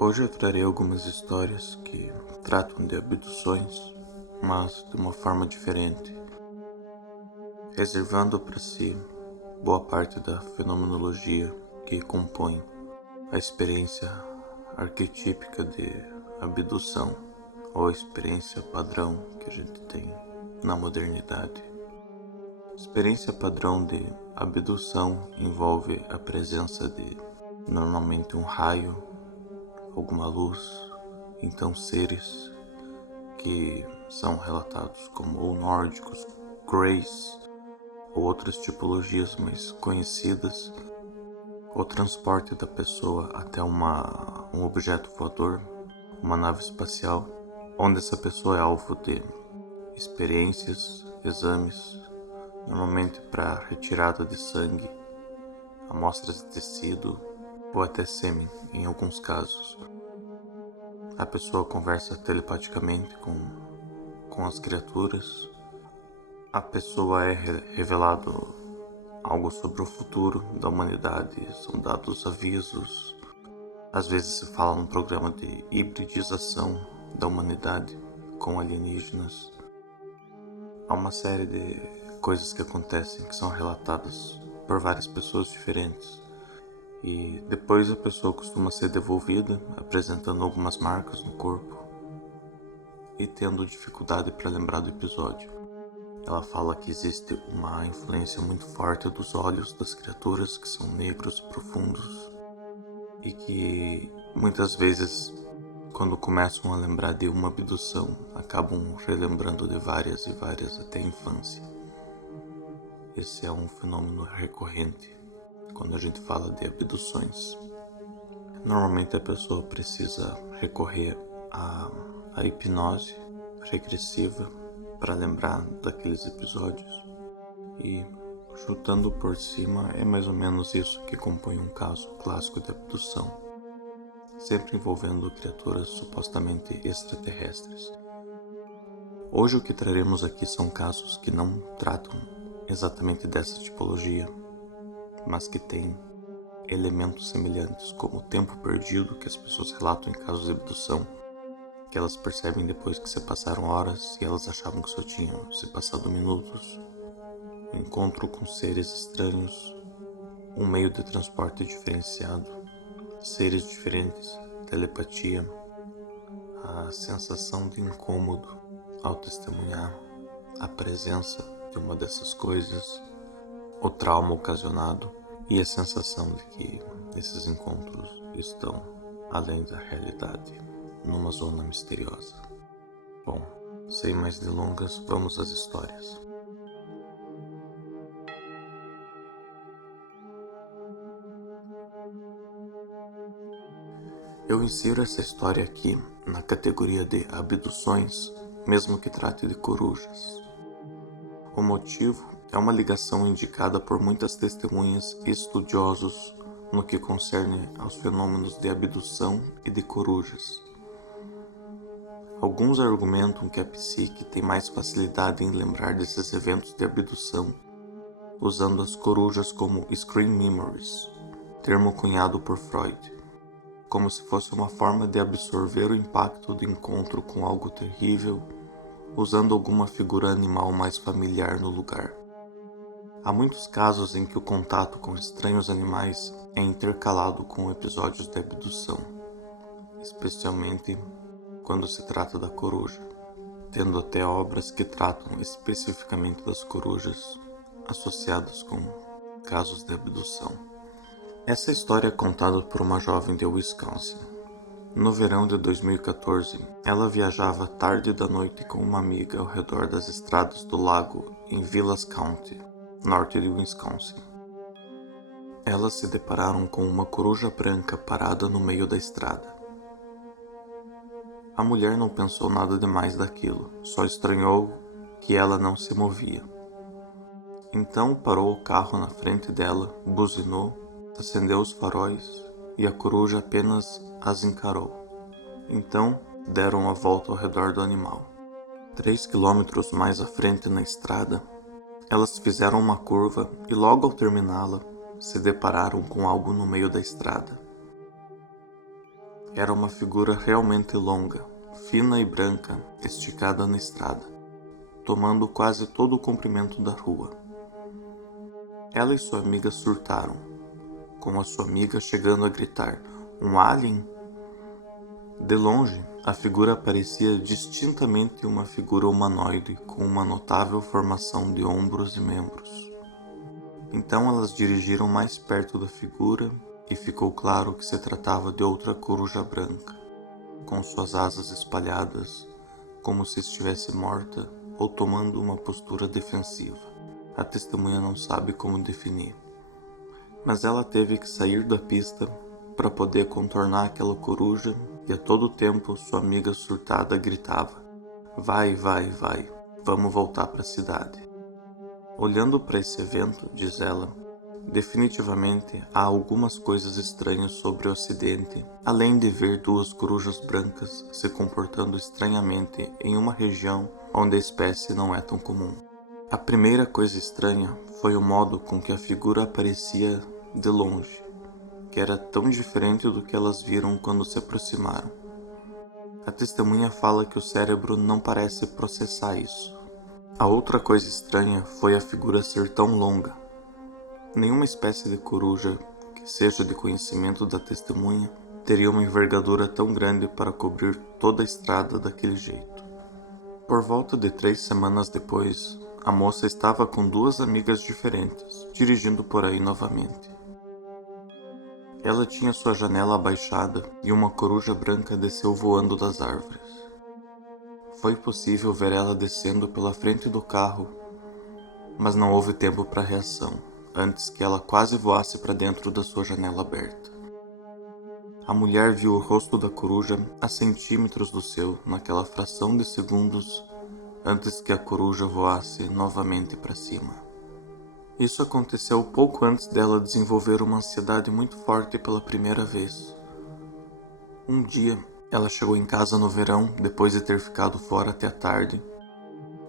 Hoje eu trarei algumas histórias que tratam de abduções, mas de uma forma diferente, reservando para si boa parte da fenomenologia que compõe a experiência arquetípica de abdução ou a experiência padrão que a gente tem na modernidade. A experiência padrão de abdução envolve a presença de normalmente um raio, alguma luz, então seres que são relatados como ou nórdicos, greys ou outras tipologias mais conhecidas, o transporte da pessoa até um objeto voador, uma nave espacial, onde essa pessoa é alvo de experiências, exames, normalmente para retirada de sangue, amostras de tecido ou até sêmen em alguns casos. A pessoa conversa telepaticamente com as criaturas. A pessoa é revelado algo sobre o futuro da humanidade, são dados avisos. Às vezes se fala num programa de hibridização da humanidade com alienígenas. Há uma série de coisas que acontecem que são relatadas por várias pessoas diferentes. E depois a pessoa costuma ser devolvida, apresentando algumas marcas no corpo e tendo dificuldade para lembrar do episódio. Ela fala que existe uma influência muito forte dos olhos das criaturas, que são negros e profundos, e que muitas vezes, quando começam a lembrar de uma abdução, acabam relembrando de várias e várias até a infância. Esse é um fenômeno recorrente quando a gente fala de abduções. Normalmente a pessoa precisa recorrer à hipnose regressiva para lembrar daqueles episódios, e chutando por cima é mais ou menos isso que compõe um caso clássico de abdução, sempre envolvendo criaturas supostamente extraterrestres. Hoje o que traremos aqui são casos que não tratam exatamente dessa tipologia, mas que têm elementos semelhantes, como o tempo perdido que as pessoas relatam em casos de abdução, que elas percebem depois que se passaram horas e elas achavam que só tinham se passado minutos, o encontro com seres estranhos, um meio de transporte diferenciado, seres diferentes, telepatia, a sensação de incômodo ao testemunhar a presença de uma dessas coisas, o trauma ocasionado e a sensação de que esses encontros estão além da realidade, numa zona misteriosa. Bom, sem mais delongas, vamos às histórias. Eu insiro essa história aqui na categoria de abduções, mesmo que trate de corujas. O motivo é uma ligação indicada por muitas testemunhas e estudiosos no que concerne aos fenômenos de abdução e de corujas. Alguns argumentam que a psique tem mais facilidade em lembrar desses eventos de abdução, usando as corujas como screen memories, termo cunhado por Freud, como se fosse uma forma de absorver o impacto do encontro com algo terrível, usando alguma figura animal mais familiar no lugar. Há muitos casos em que o contato com estranhos animais é intercalado com episódios de abdução, especialmente quando se trata da coruja, tendo até obras que tratam especificamente das corujas associadas com casos de abdução. Essa história é contada por uma jovem de Wisconsin. No verão de 2014, ela viajava tarde da noite com uma amiga ao redor das estradas do lago em Vilas County, norte de Wisconsin. Elas se depararam com uma coruja branca parada no meio da estrada. A mulher não pensou nada demais daquilo, só estranhou que ela não se movia. Então parou o carro na frente dela, buzinou, acendeu os faróis e a coruja apenas as encarou. Então deram a volta ao redor do animal. 3 quilômetros mais à frente na estrada, elas fizeram uma curva e logo ao terminá-la, se depararam com algo no meio da estrada. Era uma figura realmente longa, fina e branca, esticada na estrada, tomando quase todo o comprimento da rua. Ela e sua amiga surtaram, com a sua amiga chegando a gritar: "Um alien?" De longe, a figura parecia distintamente uma figura humanoide com uma notável formação de ombros e membros. Então elas dirigiram mais perto da figura e ficou claro que se tratava de outra coruja branca, com suas asas espalhadas, como se estivesse morta ou tomando uma postura defensiva. A testemunha não sabe como definir, mas ela teve que sair da pista para poder contornar aquela coruja e a todo tempo sua amiga surtada gritava: "Vai, vai, vai, vamos voltar para a cidade." Olhando para esse evento, diz ela, definitivamente há algumas coisas estranhas sobre o Ocidente, além de ver duas corujas brancas se comportando estranhamente em uma região onde a espécie não é tão comum. A primeira coisa estranha foi o modo com que a figura aparecia de longe, que era tão diferente do que elas viram quando se aproximaram. A testemunha fala que o cérebro não parece processar isso. A outra coisa estranha foi a figura ser tão longa. Nenhuma espécie de coruja, que seja de conhecimento da testemunha, teria uma envergadura tão grande para cobrir toda a estrada daquele jeito. Por volta de 3 semanas depois, a moça estava com duas amigas diferentes, dirigindo por aí novamente. Ela tinha sua janela abaixada e uma coruja branca desceu voando das árvores. Foi possível ver ela descendo pela frente do carro, mas não houve tempo para reação, antes que ela quase voasse para dentro da sua janela aberta. A mulher viu o rosto da coruja a centímetros do seu naquela fração de segundos antes que a coruja voasse novamente para cima. Isso aconteceu pouco antes dela desenvolver uma ansiedade muito forte pela primeira vez. Um dia, ela chegou em casa no verão depois de ter ficado fora até a tarde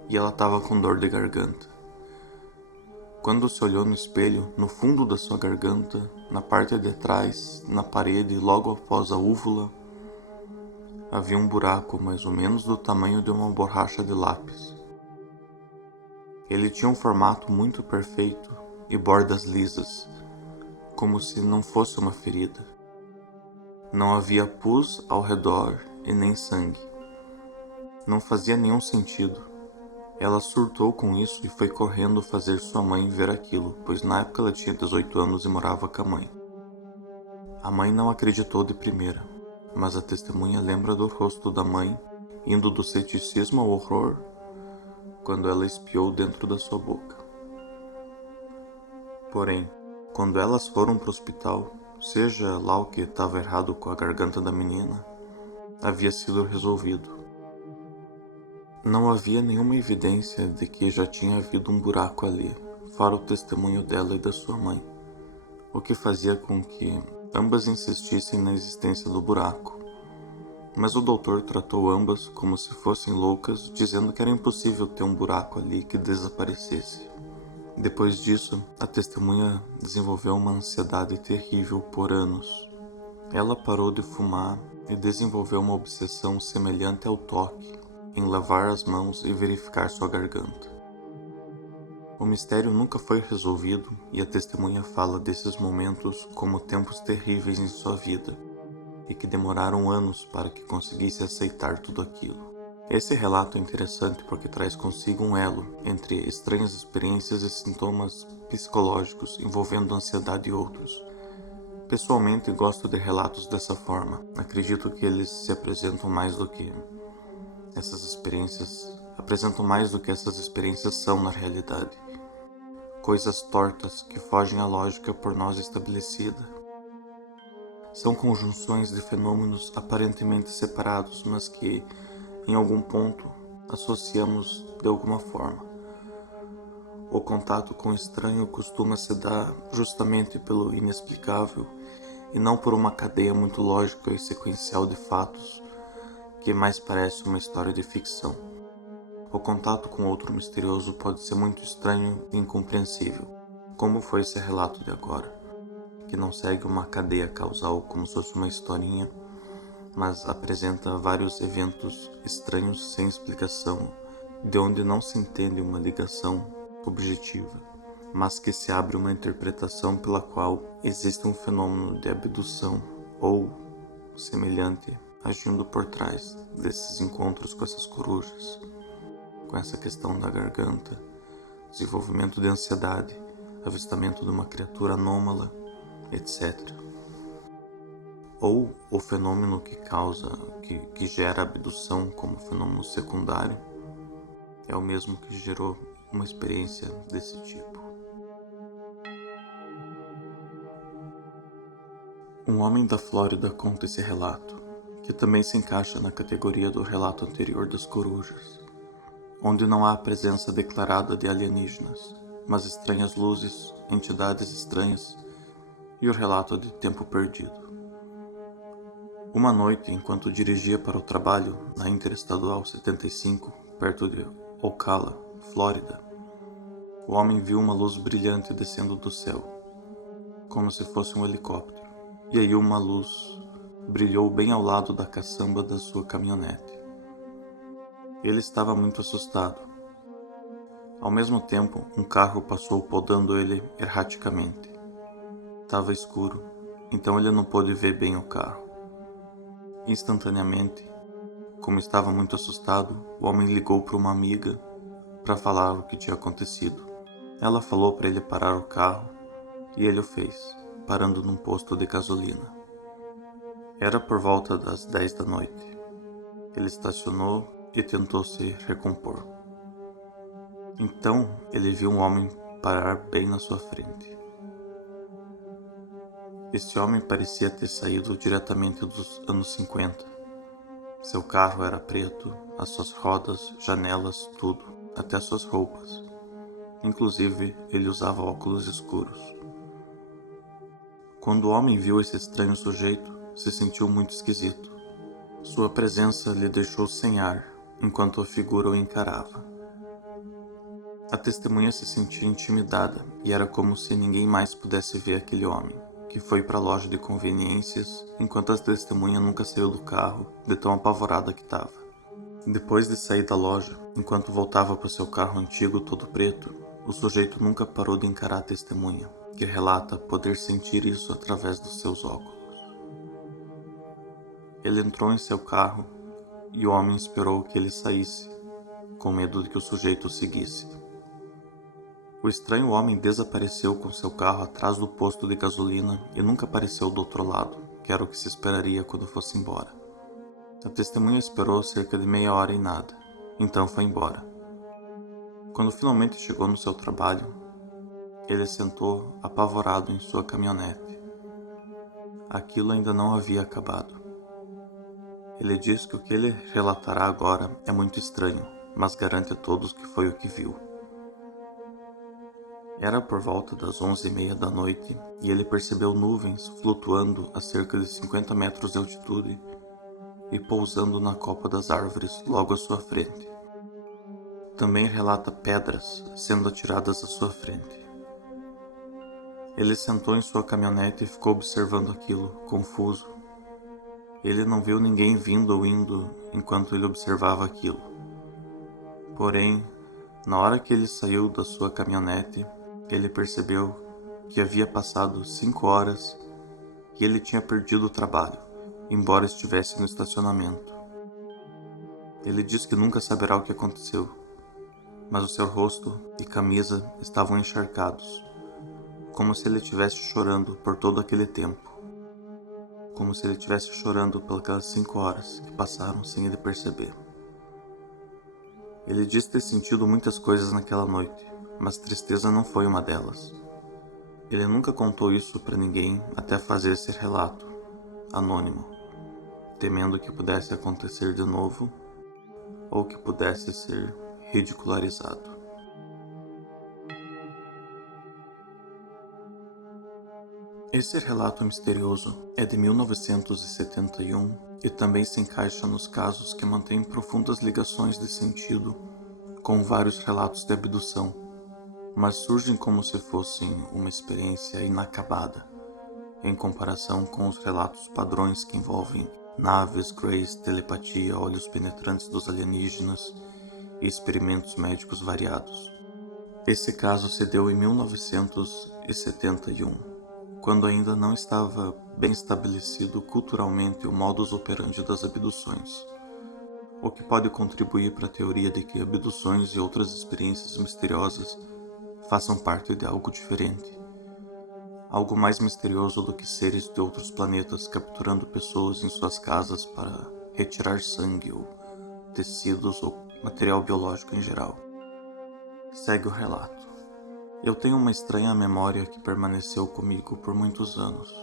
e ela estava com dor de garganta. Quando se olhou no espelho, no fundo da sua garganta, na parte de trás, na parede, logo após a úvula, havia um buraco mais ou menos do tamanho de uma borracha de lápis. Ele tinha um formato muito perfeito e bordas lisas, como se não fosse uma ferida. Não havia pus ao redor e nem sangue. Não fazia nenhum sentido. Ela surtou com isso e foi correndo fazer sua mãe ver aquilo, pois na época ela tinha 18 anos e morava com a mãe. A mãe não acreditou de primeira, mas a testemunha lembra do rosto da mãe, indo do ceticismo ao horror, quando ela espiou dentro da sua boca. Porém, quando elas foram para o hospital, seja lá o que estava errado com a garganta da menina, havia sido resolvido. Não havia nenhuma evidência de que já tinha havido um buraco ali, fora o testemunho dela e da sua mãe, o que fazia com que ambas insistissem na existência do buraco. Mas o doutor tratou ambas como se fossem loucas, dizendo que era impossível ter um buraco ali que desaparecesse. Depois disso, a testemunha desenvolveu uma ansiedade terrível por anos. Ela parou de fumar e desenvolveu uma obsessão semelhante ao toque, em lavar as mãos e verificar sua garganta. O mistério nunca foi resolvido e a testemunha fala desses momentos como tempos terríveis em sua vida e que demoraram anos para que conseguisse aceitar tudo aquilo. Esse relato é interessante porque traz consigo um elo entre estranhas experiências e sintomas psicológicos envolvendo ansiedade e outros. Pessoalmente, gosto de relatos dessa forma. Acredito que eles se apresentam mais do que essas experiências são na realidade. Coisas tortas que fogem à lógica por nós estabelecida. São conjunções de fenômenos aparentemente separados, mas que, em algum ponto, associamos de alguma forma. O contato com o estranho costuma se dar justamente pelo inexplicável e não por uma cadeia muito lógica e sequencial de fatos que mais parece uma história de ficção. O contato com outro misterioso pode ser muito estranho e incompreensível, como foi esse relato de agora, que não segue uma cadeia causal como se fosse uma historinha, mas apresenta vários eventos estranhos sem explicação, de onde não se entende uma ligação objetiva, mas que se abre uma interpretação pela qual existe um fenômeno de abdução ou semelhante agindo por trás desses encontros com essas corujas, com essa questão da garganta, desenvolvimento de ansiedade, avistamento de uma criatura anômala, etc. Ou o fenômeno que gera a abdução como fenômeno secundário é o mesmo que gerou uma experiência desse tipo. Um homem da Flórida conta esse relato, que também se encaixa na categoria do relato anterior das corujas, onde não há presença declarada de alienígenas, mas estranhas luzes, entidades estranhas e o relato de tempo perdido. Uma noite, enquanto dirigia para o trabalho na Interestadual 75, perto de Ocala, Flórida, o homem viu uma luz brilhante descendo do céu, como se fosse um helicóptero, e aí uma luz brilhou bem ao lado da caçamba da sua caminhonete. Ele estava muito assustado. Ao mesmo tempo, um carro passou podando ele erraticamente. Estava escuro, então ele não pôde ver bem o carro. Instantaneamente, como estava muito assustado, o homem ligou para uma amiga para falar o que tinha acontecido. Ela falou para ele parar o carro e ele o fez, parando num posto de gasolina. Era por volta das 10 da noite. Ele estacionou e tentou se recompor. Então ele viu um homem parar bem na sua frente. Esse homem parecia ter saído diretamente dos anos 50. Seu carro era preto, as suas rodas, janelas, tudo, até suas roupas. Inclusive, ele usava óculos escuros. Quando o homem viu esse estranho sujeito, se sentiu muito esquisito. Sua presença lhe deixou sem ar, enquanto a figura o encarava. A testemunha se sentia intimidada e era como se ninguém mais pudesse ver aquele homem, que foi para a loja de conveniências, enquanto a testemunha nunca saiu do carro, de tão apavorada que estava. Depois de sair da loja, enquanto voltava para o seu carro antigo todo preto, o sujeito nunca parou de encarar a testemunha, que relata poder sentir isso através dos seus óculos. Ele entrou em seu carro e o homem esperou que ele saísse, com medo de que o sujeito o seguisse. O estranho homem desapareceu com seu carro atrás do posto de gasolina e nunca apareceu do outro lado, que era o que se esperaria quando fosse embora. A testemunha esperou cerca de meia hora e nada, então foi embora. Quando finalmente chegou no seu trabalho, ele sentou apavorado em sua caminhonete. Aquilo ainda não havia acabado. Ele diz que o que ele relatará agora é muito estranho, mas garante a todos que foi o que viu. Era por volta das 11h30 da noite e ele percebeu nuvens flutuando a cerca de 50 metros de altitude e pousando na copa das árvores logo à sua frente. Também relata pedras sendo atiradas à sua frente. Ele sentou em sua caminhonete e ficou observando aquilo, confuso. Ele não viu ninguém vindo ou indo enquanto ele observava aquilo. Porém, na hora que ele saiu da sua caminhonete, ele percebeu que havia passado 5 horas e ele tinha perdido o trabalho, embora estivesse no estacionamento. Ele diz que nunca saberá o que aconteceu, mas o seu rosto e camisa estavam encharcados, como se ele estivesse chorando por todo aquele tempo, como se ele estivesse chorando pelas 5 horas que passaram sem ele perceber. Ele diz ter sentido muitas coisas naquela noite, mas tristeza não foi uma delas. Ele nunca contou isso para ninguém até fazer esse relato, anônimo, temendo que pudesse acontecer de novo ou que pudesse ser ridicularizado. Esse relato misterioso é de 1971 e também se encaixa nos casos que mantêm profundas ligações de sentido com vários relatos de abdução, mas surgem como se fossem uma experiência inacabada, em comparação com os relatos padrões que envolvem naves, Greys, telepatia, olhos penetrantes dos alienígenas e experimentos médicos variados. Esse caso se deu em 1971, quando ainda não estava bem estabelecido culturalmente o modus operandi das abduções, o que pode contribuir para a teoria de que abduções e outras experiências misteriosas façam parte de algo diferente. Algo mais misterioso do que seres de outros planetas capturando pessoas em suas casas para retirar sangue ou tecidos ou material biológico em geral. Segue o relato. Eu tenho uma estranha memória que permaneceu comigo por muitos anos.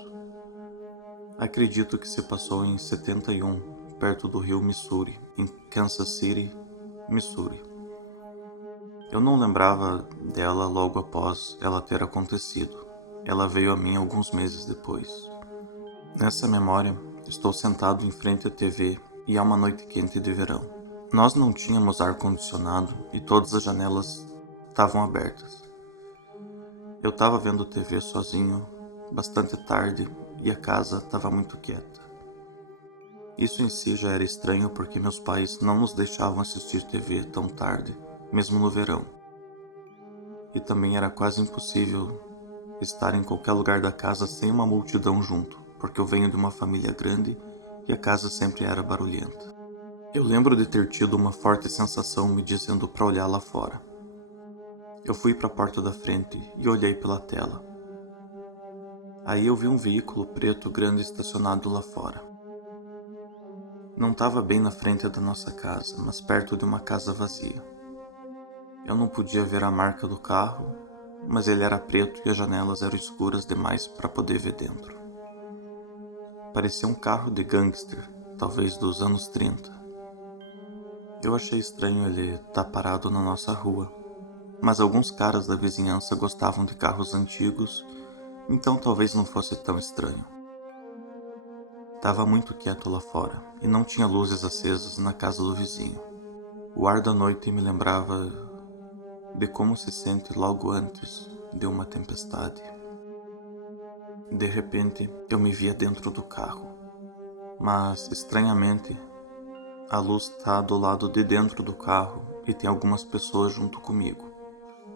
Acredito que se passou em 71, perto do rio Missouri, em Kansas City, Missouri. Eu não lembrava dela logo após ela ter acontecido. Ela veio a mim alguns meses depois. Nessa memória, estou sentado em frente à TV e é uma noite quente de verão. Nós não tínhamos ar-condicionado e todas as janelas estavam abertas. Eu estava vendo TV sozinho, bastante tarde, e a casa estava muito quieta. Isso em si já era estranho porque meus pais não nos deixavam assistir TV tão tarde, mesmo no verão. E também era quase impossível estar em qualquer lugar da casa sem uma multidão junto, porque eu venho de uma família grande e a casa sempre era barulhenta. Eu lembro de ter tido uma forte sensação me dizendo para olhar lá fora. Eu fui para a porta da frente e olhei pela tela. Aí eu vi um veículo preto grande estacionado lá fora. Não estava bem na frente da nossa casa, mas perto de uma casa vazia. Eu não podia ver a marca do carro, mas ele era preto e as janelas eram escuras demais para poder ver dentro. Parecia um carro de gangster, talvez dos anos 30. Eu achei estranho ele estar parado na nossa rua, mas alguns caras da vizinhança gostavam de carros antigos, então talvez não fosse tão estranho. Estava muito quieto lá fora e não tinha luzes acesas na casa do vizinho. O ar da noite me lembrava de como se sente logo antes de uma tempestade. De repente, eu me via dentro do carro, mas, estranhamente, a luz está do lado de dentro do carro e tem algumas pessoas junto comigo.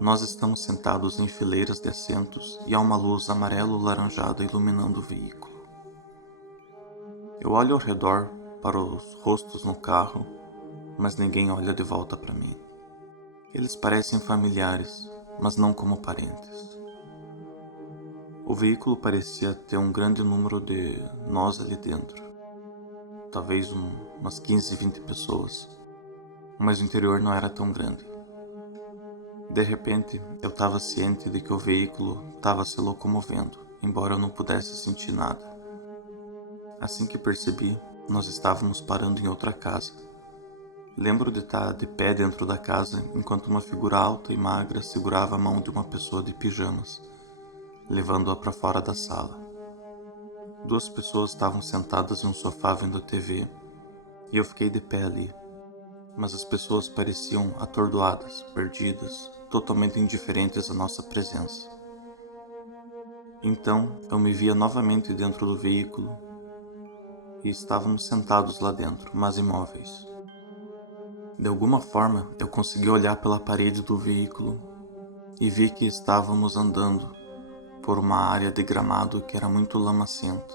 Nós estamos sentados em fileiras de assentos e há uma luz amarelo-laranjada iluminando o veículo. Eu olho ao redor para os rostos no carro, mas ninguém olha de volta para mim. Eles parecem familiares, mas não como parentes. O veículo parecia ter um grande número de nós ali dentro. Talvez umas 15, 20 pessoas. Mas o interior não era tão grande. De repente, eu estava ciente de que o veículo estava se locomovendo, embora eu não pudesse sentir nada. Assim que percebi, nós estávamos parando em outra casa. Lembro de estar de pé dentro da casa enquanto uma figura alta e magra segurava a mão de uma pessoa de pijamas, levando-a para fora da sala. Duas pessoas estavam sentadas em um sofá vendo TV e eu fiquei de pé ali, mas as pessoas pareciam atordoadas, perdidas, totalmente indiferentes à nossa presença. Então eu me via novamente dentro do veículo e estávamos sentados lá dentro, mas imóveis. De alguma forma, eu consegui olhar pela parede do veículo e vi que estávamos andando por uma área de gramado que era muito lamacenta.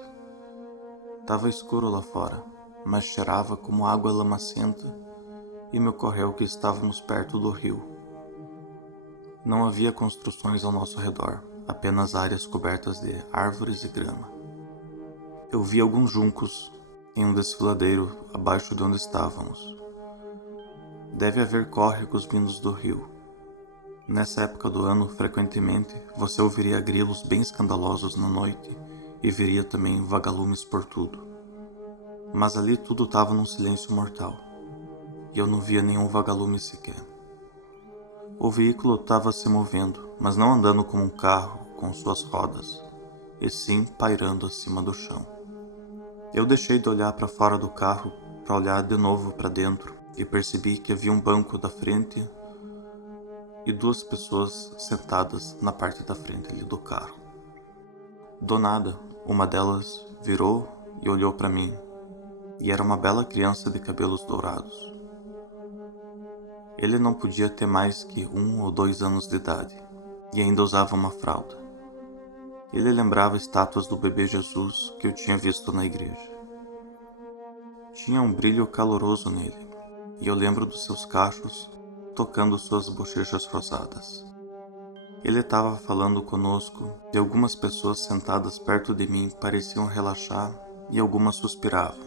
Estava escuro lá fora, mas cheirava como água lamacenta e me ocorreu que estávamos perto do rio. Não havia construções ao nosso redor, apenas áreas cobertas de árvores e grama. Eu vi alguns juncos em um desfiladeiro abaixo de onde estávamos. Deve haver córregos vindos do rio. Nessa época do ano, frequentemente, você ouviria grilos bem escandalosos na noite e veria também vagalumes por tudo. Mas ali tudo estava num silêncio mortal, e eu não via nenhum vagalume sequer. O veículo estava se movendo, mas não andando como um carro com suas rodas, e sim pairando acima do chão. Eu deixei de olhar para fora do carro para olhar de novo para dentro e percebi que havia um banco da frente e duas pessoas sentadas na parte da frente ali do carro. Do nada, uma delas virou e olhou para mim. e era uma bela criança de cabelos dourados. Ele não podia ter mais que 1 ou 2 anos de idade, e ainda usava uma fralda. Ele lembrava estátuas do bebê Jesus que eu tinha visto na igreja. Tinha um brilho caloroso nele, e eu lembro dos seus cachos tocando suas bochechas rosadas. Ele estava falando conosco e algumas pessoas sentadas perto de mim pareciam relaxar e algumas suspiravam.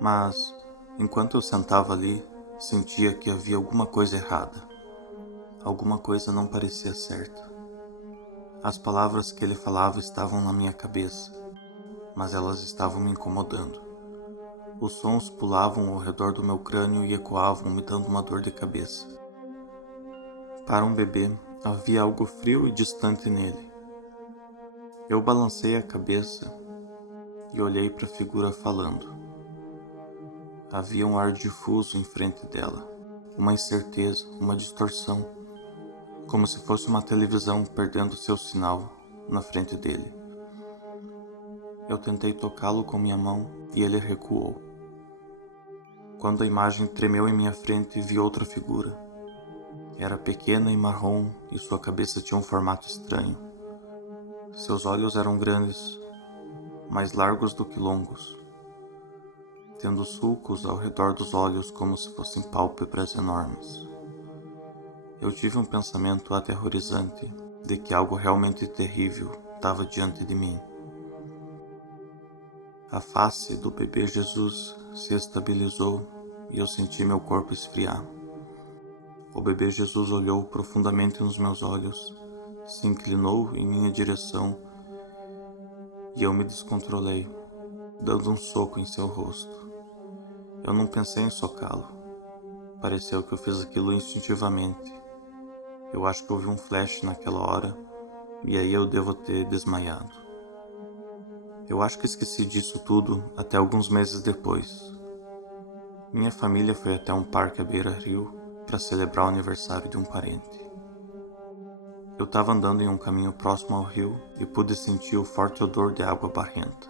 Mas, enquanto eu sentava ali, sentia que havia alguma coisa errada. Alguma coisa não parecia certa. As palavras que ele falava estavam na minha cabeça, mas elas estavam me incomodando. Os sons pulavam ao redor do meu crânio e ecoavam, me dando uma dor de cabeça. Para um bebê, havia algo frio e distante nele. Eu balancei a cabeça e olhei para a figura falando. Havia um ar difuso em frente dela, uma incerteza, uma distorção, como se fosse uma televisão perdendo seu sinal na frente dele. Eu tentei tocá-lo com minha mão e ele recuou. Quando a imagem tremeu em minha frente, vi outra figura. Era pequena e marrom e sua cabeça tinha um formato estranho. Seus olhos eram grandes, mais largos do que longos, tendo sulcos ao redor dos olhos como se fossem pálpebras enormes. Eu tive um pensamento aterrorizante de que algo realmente terrível estava diante de mim. A face do bebê Jesus se estabilizou e eu senti meu corpo esfriar. O bebê Jesus olhou profundamente nos meus olhos, se inclinou em minha direção e eu me descontrolei, dando um soco em seu rosto. Eu não pensei em socá-lo. Pareceu que eu fiz aquilo instintivamente. Eu acho que houve um flash naquela hora e aí eu devo ter desmaiado. Eu acho que esqueci disso tudo até alguns meses depois. Minha família foi até um parque à beira-rio para celebrar o aniversário de um parente. Eu estava andando em um caminho próximo ao rio e pude sentir o forte odor de água barrenta.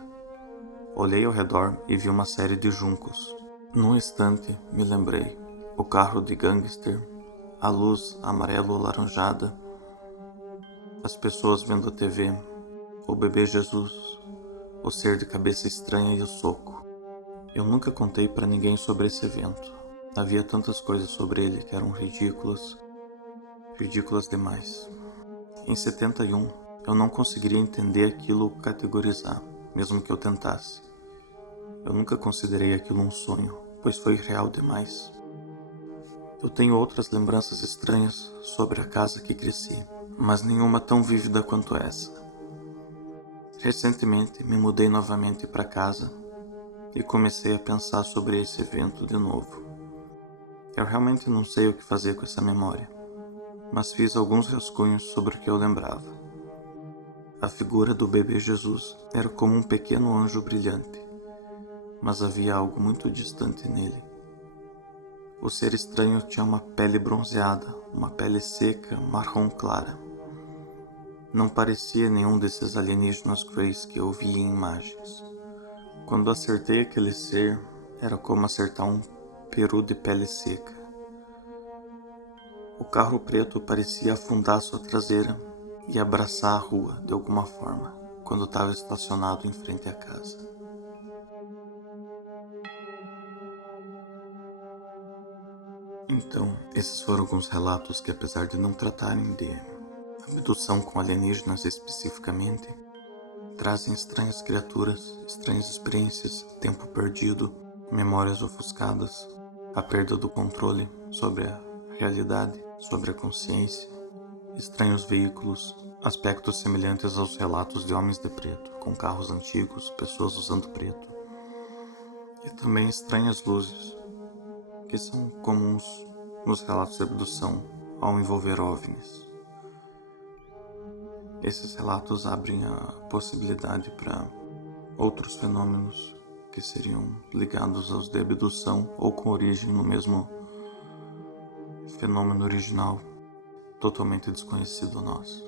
Olhei ao redor e vi uma série de juncos. Num instante, me lembrei. O carro de gangster, a luz amarelo-laranjada, as pessoas vendo a TV, o bebê Jesus, o ser de cabeça estranha e o soco. Eu nunca contei para ninguém sobre esse evento. Havia tantas coisas sobre ele que eram ridículas demais. Em 71, eu não conseguiria entender aquilo ou categorizar, mesmo que eu tentasse. Eu nunca considerei aquilo um sonho, pois foi real demais. Eu tenho outras lembranças estranhas sobre a casa que cresci, mas nenhuma tão vívida quanto essa. Recentemente me mudei novamente para casa e comecei a pensar sobre esse evento de novo. Eu realmente não sei o que fazer com essa memória, mas fiz alguns rascunhos sobre o que eu lembrava. A figura do bebê Jesus era como um pequeno anjo brilhante, mas havia algo muito distante nele. O ser estranho tinha uma pele bronzeada, uma pele seca, marrom clara. Não parecia nenhum desses alienígenas Greys que eu via em imagens. Quando acertei aquele ser, era como acertar um peru de pele seca. O carro preto parecia afundar sua traseira e abraçar a rua de alguma forma, quando estava estacionado em frente à casa. Então, esses foram alguns relatos que, apesar de não tratarem de abdução com alienígenas especificamente, trazem estranhas criaturas, estranhas experiências, tempo perdido, memórias ofuscadas, a perda do controle sobre a realidade, sobre a consciência, estranhos veículos, aspectos semelhantes aos relatos de homens de preto, com carros antigos, pessoas usando preto, e também estranhas luzes, que são comuns nos relatos de abdução ao envolver OVNIs. Esses relatos abrem a possibilidade para outros fenômenos que seriam ligados aos de abdução ou com origem no mesmo fenômeno original, totalmente desconhecido a nós.